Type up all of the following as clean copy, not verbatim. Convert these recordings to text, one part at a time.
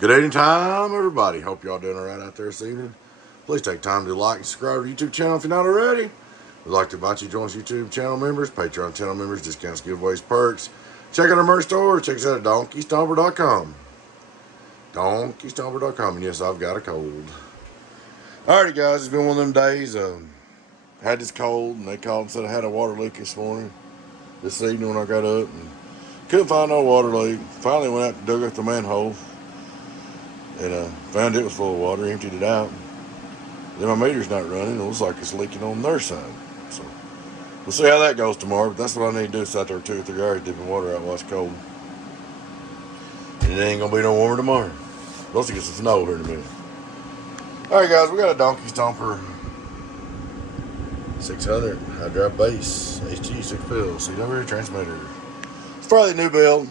Good evening time, everybody. Hope y'all doing alright out there this evening. Please take time to like and subscribe to the YouTube channel if you're not already. We'd like to invite you to join us YouTube channel members, Patreon channel members, discounts, giveaways, perks. Check out our merch store. Check us out at donkeystomper.com. donkeystomper.com. And yes, I've got a cold. Alrighty, guys. It's been one of them days. Had this cold, and they called and said I had a water leak this morning. This evening when I got up, and couldn't find no water leak. Finally went out and dug up the manhole. And found it was full of water, emptied it out. Then my meter's not running. It looks like it's leaking on their side. So we'll see how that goes tomorrow. But that's what I need to do. Sit out there 2 or 3 hours dipping water out while it's cold. And it ain't gonna be no warmer tomorrow. Supposed to get some snow here in a minute. Alright guys, we got a Donkey Stomper 600 high drive base HG-6 pills CW transmitter. It's probably a new build.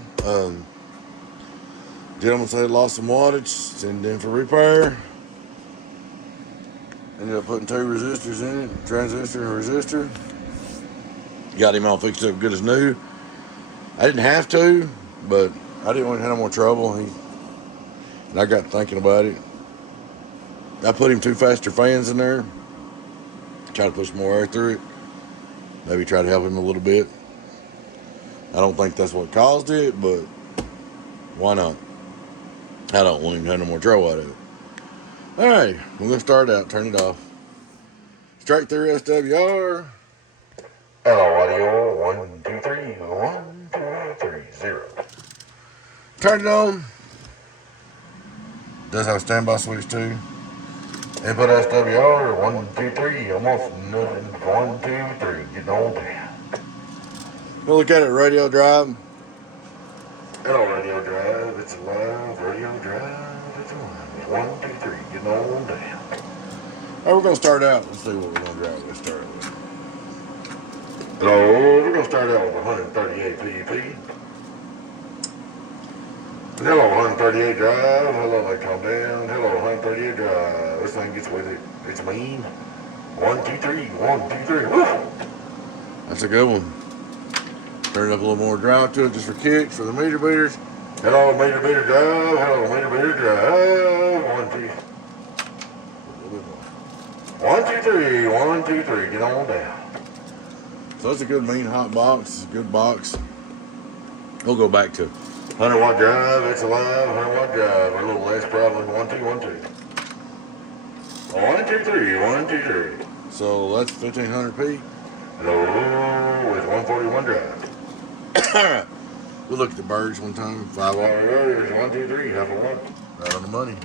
Gentleman said lost some wattage, sent it in for repair. Ended up putting 2 resistors in it, transistor and resistor. Got him all fixed up good as new. I didn't have to, but I didn't want to have no more trouble. And I got thinking about it. I put him 2 faster fans in there. Try to push more air through it. Maybe try to help him a little bit. I don't think that's what caused it, but why not? I don't want him to have no more trouble out of it. Alright, we're going to start out, turn it off. Straight through SWR. Hello, audio. 1, 2, 3. 1, 2, 3, 0. Turn it on. Does have a standby switch too. Input SWR. 1, 2, 3. Almost nothing. 1, 2, 3. Getting on down. We'll look at it radio drive. Hello, radio drive. It's alive. Radio drive. It's alive. 1, 2, 3. Getting on down. Alright, we're going to start out. Let's see what we're going to drive. Let's start with. Hello, we're going to start out with 138 PEP. Hello, 138 drive. Hello, let calm down. Hello, 138 drive. This thing gets with it. It's mean. 1, 2, 3. 1, 2, 3. Woo! That's a good one. Turn up a little more drive to it just for kicks for the meter beaters. Hello, meter beater drive. Hello, meter beater drive. 1, 2. 1, 2, 3. 1, 2, 3. Get on down. So it's a good mean hot box. It's a good box. We'll go back to 100 watt drive. It's alive. 100 watt drive. A little less probably. 1, 2, 1, 2. 1, 2, 3. 1, 2, 3. So that's 1500 peak. Hello, with 141 drive. Alright, we'll look at the birds one time. 5 hours, 1, 2, 3, half a watt. Right on the money.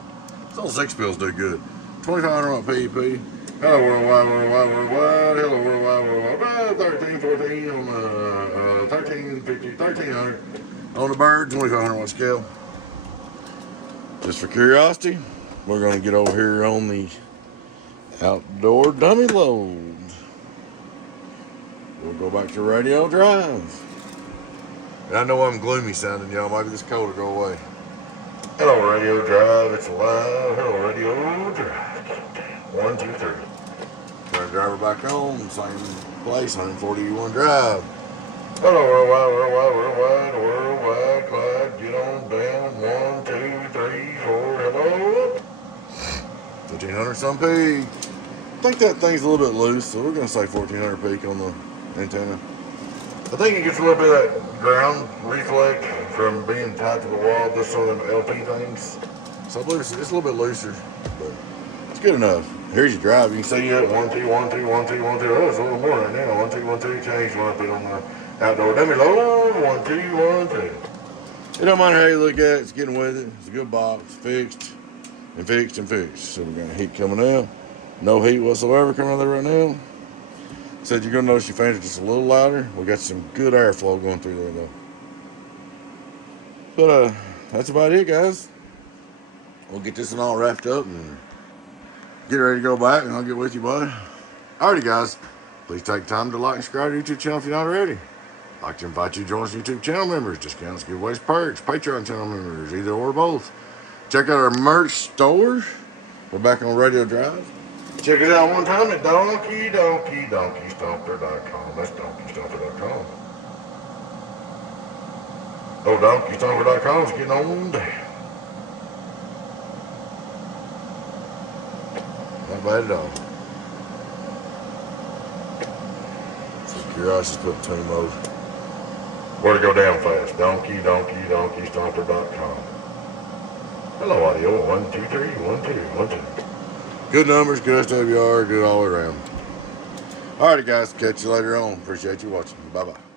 Those 6 pills do good. 2500 watt PEP. Hello, worldwide, worldwide, worldwide. Hello, worldwide, worldwide. 13, 14 on 13, 50, 1300 on the bird, 2500 watt scale. Just for curiosity, we're going to get over here on the outdoor dummy load. We'll go back to radio drive. And I know I'm gloomy sounding, y'all. Maybe this cold will go away. Hello, radio drive. It's alive. Hello, radio drive. 1, 2, 3. Turn the driver back on. Same place. 141 drive. Hello, worldwide, worldwide, worldwide, worldwide. Clyde, get on down. 1, 2, 3, 4. Hello. 1500 some peak. I think that thing's a little bit loose, so we're going to say 1400 peak on the antenna. I think it gets a little bit of that ground reflect from being tied to the wall, just some of them LP things. So it's a little bit looser, but it's good enough. Here's your drive. You can see it. 1, 2, 1, 2, 1, 2, 1, 2. Oh, it's a little more right now. 1, 2, 1, 2. Change one. Put on the outdoor dummy load. 1, 2, 1, 2. It don't matter how you look at it. It's getting with it. It's a good box. Fixed and fixed and fixed. So we got heat coming out. No heat whatsoever coming out there right now. Said you're going to notice your fans are just a little louder. We got some good airflow going through there, though. But that's about it, guys. We'll get this one all wrapped up and get ready to go back, and I'll get with you, buddy. Alrighty, guys. Please take time to like and subscribe to the YouTube channel if you're not already. I'd like to invite you to join us YouTube channel members, discounts, giveaways, perks, Patreon channel members, either or both. Check out our merch store. We're back on Radio Drive. Check us out one time at donkeystomper.com. That's donkeystomper.com. Oh, donkeystomper.com is getting on down. Not bad at all. So Curiosity's put 2 mode. Where to go down fast? Donkey, Stomper.com. Hello, audio. 1, 2, 3, 1, 2, 1, 2. Good numbers, good SWR, good all around. Alrighty, guys. Catch you later on. Appreciate you watching. Bye-bye.